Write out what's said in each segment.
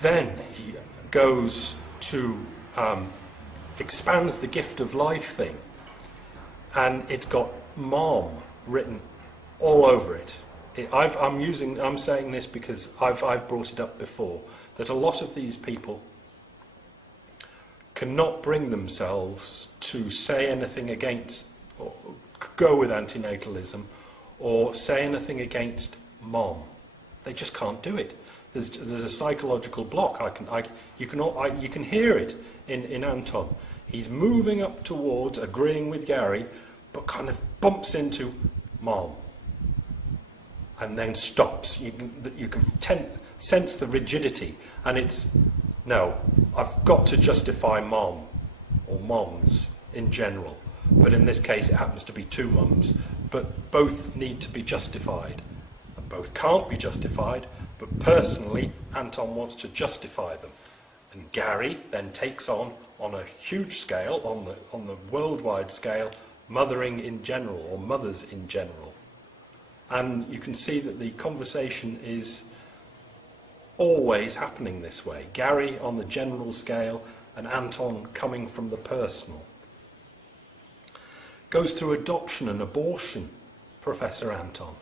Then he goes to expands the gift of life thing, and it's got mom written all over it. I'm saying this because I've brought it up before, that a lot of these people cannot bring themselves to say anything against, or go with antinatalism, or say anything against mom. They just can't do it. There's a psychological block. You can hear it in Anton. He's moving up towards agreeing with Gary, but kind of bumps into mom, and then stops. You can sense the rigidity, and it's, no, I've got to justify mom, or moms in general. But in this case, it happens to be two mums, but both need to be justified. And both can't be justified, but personally, Anton wants to justify them. And Gary then takes on a huge scale, on the worldwide scale, mothering in general, or mothers in general. And you can see that the conversation is always happening this way. Gary on the general scale, and Anton coming from the personal. Goes through adoption and abortion, Professor Anton.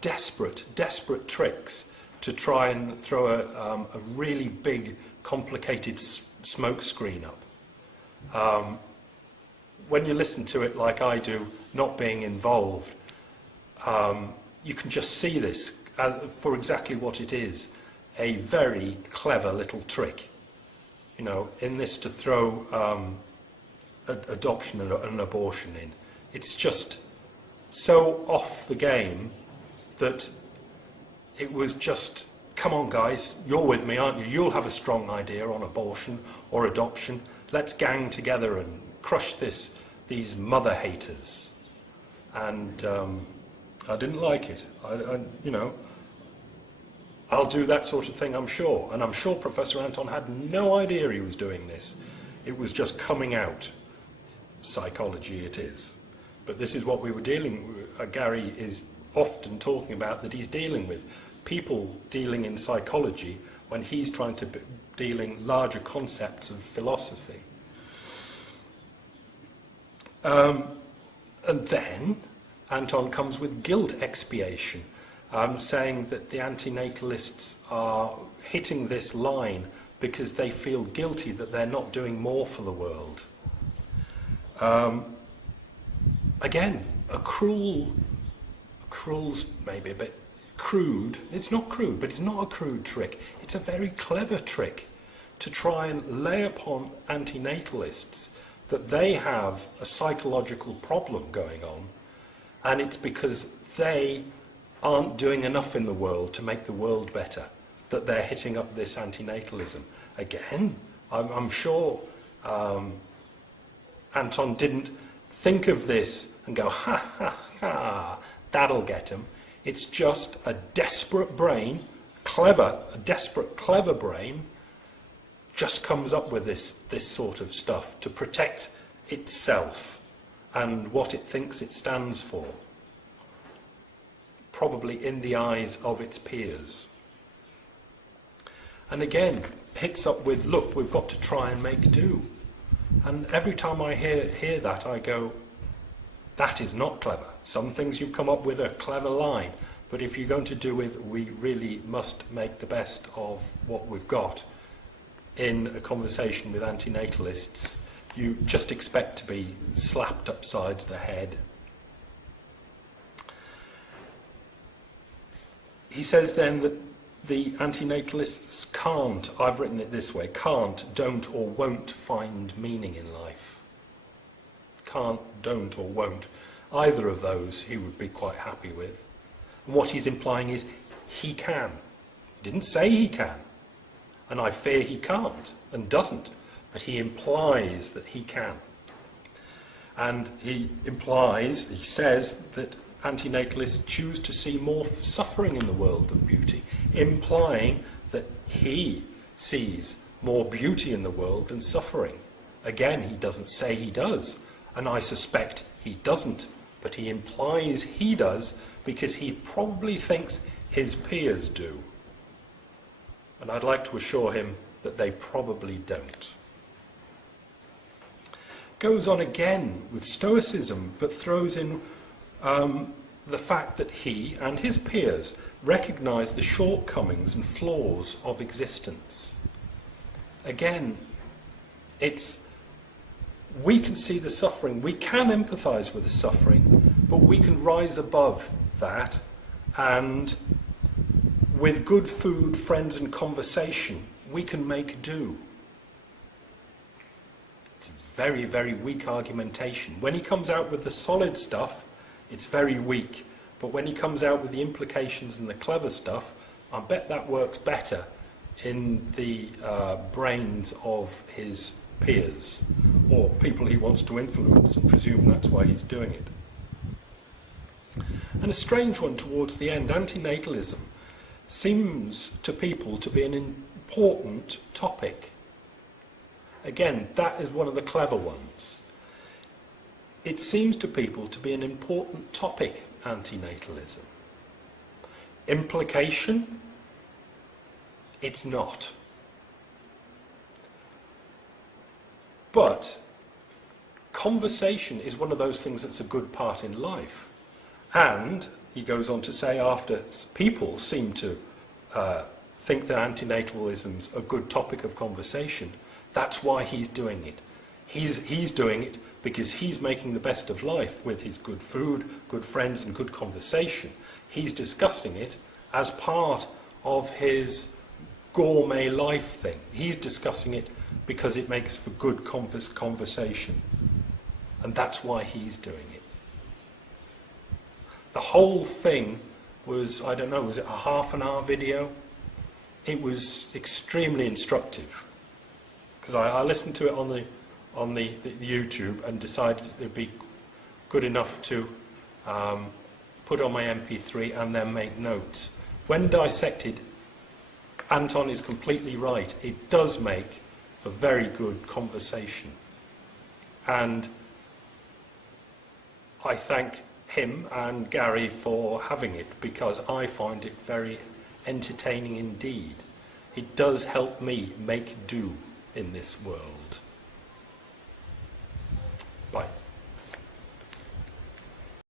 Desperate tricks to try and throw a really big, complicated smoke screen up. When you listen to it like I do, not being involved, you can just see this for exactly what it is, a very clever little trick. You know, in this to throw adoption and abortion in. It's just so off the game that it was just, come on guys, you're with me, aren't you? You'll have a strong idea on abortion or adoption. Let's gang together and crush these mother haters. And I didn't like it. You know, I'll do that sort of thing, I'm sure. And I'm sure Professor Anton had no idea he was doing this. It was just coming out. Psychology it is. But this is what we were dealing with. Gary is often talking about that he's dealing with. People dealing in psychology when he's trying to deal in larger concepts of philosophy. And then Anton comes with guilt expiation, saying that the antinatalists are hitting this line because they feel guilty that they're not doing more for the world. Again, cruel's maybe a bit crude. It's not crude, but it's not a crude trick. It's a very clever trick to try and lay upon antinatalists that they have a psychological problem going on, and it's because they aren't doing enough in the world to make the world better that they're hitting up this antinatalism. Again, I'm sure Anton didn't think of this and go, ha, ha, ha, that'll get him. It's just a desperate brain, a desperate, clever brain, just comes up with this sort of stuff to protect itself and what it thinks it stands for, probably in the eyes of its peers. And again, hits up with, look, we've got to try and make do. And every time I hear that, I go, that is not clever. Some things you've come up with are a clever line, but if you're going to do with, we really must make the best of what we've got in a conversation with antinatalists, you just expect to be slapped upside the head. He says then that the antinatalists can't, I've written it this way, can't, don't or won't find meaning in life. Can't, don't or won't. Either of those he would be quite happy with. And what he's implying is he can. He didn't say he can. And I fear he can't and doesn't. But he implies that he can. And he says that antinatalists choose to see more suffering in the world than beauty, implying that he sees more beauty in the world than suffering. Again, he doesn't say he does, and I suspect he doesn't, but he implies he does because he probably thinks his peers do. And I'd like to assure him that they probably don't. Goes on again with Stoicism, but throws in the fact that he and his peers recognise the shortcomings and flaws of existence. Again, we can see the suffering, we can empathise with the suffering, but we can rise above that, and with good food, friends and conversation, we can make do. It's very, very weak argumentation. When he comes out with the solid stuff, it's very weak. But when he comes out with the implications and the clever stuff, I bet that works better in the brains of his peers, or people he wants to influence, and presume that's why he's doing it. And a strange one towards the end, antinatalism seems to people to be an important topic. Again, that is one of the clever ones. It seems to people to be an important topic, antinatalism. Implication? It's not. But conversation is one of those things that's a good part in life. And he goes on to say, after people seem to think that antinatalism's a good topic of conversation, that's why he's doing it. He's doing it because he's making the best of life with his good food, good friends and good conversation. He's discussing it as part of his gourmet life thing. He's discussing it because it makes for good conversation. And that's why he's doing it. The whole thing was, I don't know, was it a half-an-hour video? It was extremely instructive. Because I listened to it on the YouTube and decided it would be good enough to put on my MP3 and then make notes. When dissected, Anton is completely right. It does make for very good conversation. And I thank him and Gary for having it, because I find it very entertaining indeed. It does help me make do in this world.